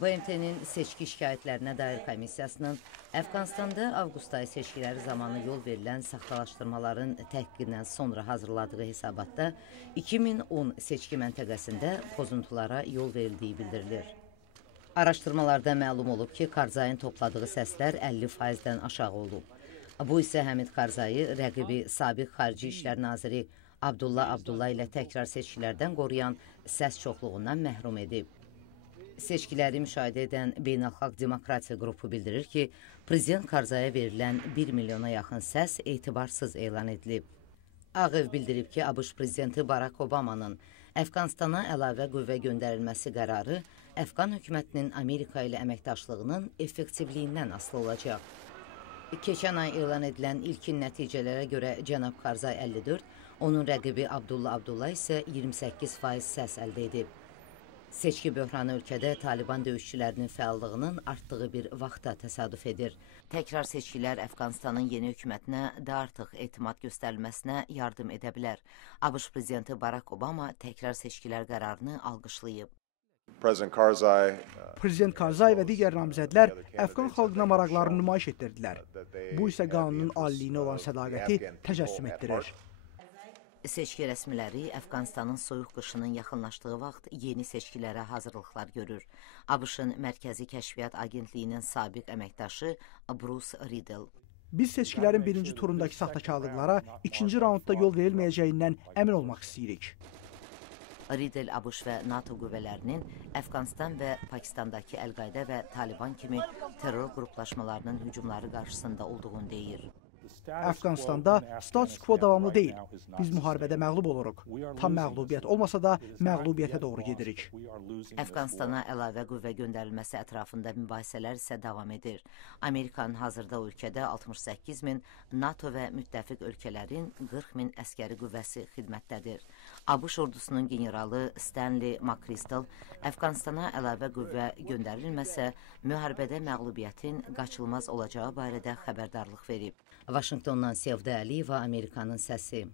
BMT-nin seçki şikayətlərinə dair komissiyasının Əfqanistanda avqust ayı seçkiləri zamanı yol verilən saxtalaşdırmaların təhqiqindən sonra hazırladığı hesabatda 2010 seçki məntəqəsində pozuntulara yol verildiyi bildirilir. Araşdırmalarda məlum olub ki, Karzayın topladığı səslər 50%-dən aşağı olub. Bu isə Həmid Karzayı rəqibi sabiq Xarici İşlər Naziri Abdullah Abdullah ilə təkrar seçkilərdən qoruyan səs çoxluğundan məhrum edib. Seçkiləri müşahidə edən Beynəlxalq Demokratiya qrupu bildirir ki, Prezident Karzaya verilən 1 milyona yaxın səs etibarsız elan edilib. Ağ Ev bildirib ki, ABŞ Prezidenti Barack Obamanın Əfqanistana əlavə qüvvə göndərilməsi qərarı Əfqan hökumətinin Amerika ilə əməkdaşlığının effektivliyindən asılı olacaq. Keçən ay elan edilən ilkin nəticələrə görə cənab Karzay 54, onun rəqibi Abdullah Abdullah isə 28% səs əldə edib. Seçki böhranı ölkədə Taliban döyüşçülərinin fəallığının artdığı bir vaxtda təsadüf edir. Təkrar seçkilər Əfqanistanın yeni hökumətinə daha artıq etimad göstərilməsinə yardım edə bilər. ABŞ Prezidenti Barack Obama təkrar seçkilər qərarını alqışlayıb. Prezident Karzay və digər namizədlər Əfqan xalqına maraqlarını nümayiş etdirdilər. Bu isə qanunun aliliyinə olan sədaqəti təcəssüm etdirir. Seçki rəsmiləri Əfqanistanın soyuq qışının yaxınlaşdığı vaxt yeni seçkilərə hazırlıqlar görür. ABŞ-ın Mərkəzi Kəşfiyyat Agentliyinin sabiq əməkdaşı Bruce Riddle. Biz seçkilərin birinci turundakı saxtakarlıqlara ikinci raundda yol verilməyəcəyindən əmin olmaq istəyirik. Riddle ABŞ və NATO qüvvələrinin Əfqanistan və Pakistandakı Əl-Qayda və Taliban kimi terror qruplaşmalarının hücumları qarşısında olduğunu deyir. Əfqanistanda status quo davamlı deyil. Biz müharibədə məğlub oluruq. Tam məğlubiyyət olmasa da məğlubiyyətə doğru gedirik. Əfqanistana əlavə qüvvə göndərilməsi ətrafında mübahisələr isə davam edir. Amerikanın hazırda ölkədə 68 min, NATO və müttəfiq ölkələrin 40 min əskəri qüvvəsi xidmətdədir. ABŞ ordusunun generalı Stanley McChrystal Əfqanistana əlavə qüvvə göndərilməsə, müharibədə məğlubiyyətin qaçılmaz olacağı barədə xəbərdarlıq verib. Vaşinqtondan Sevda Əliyeva, Amerikanın səsi.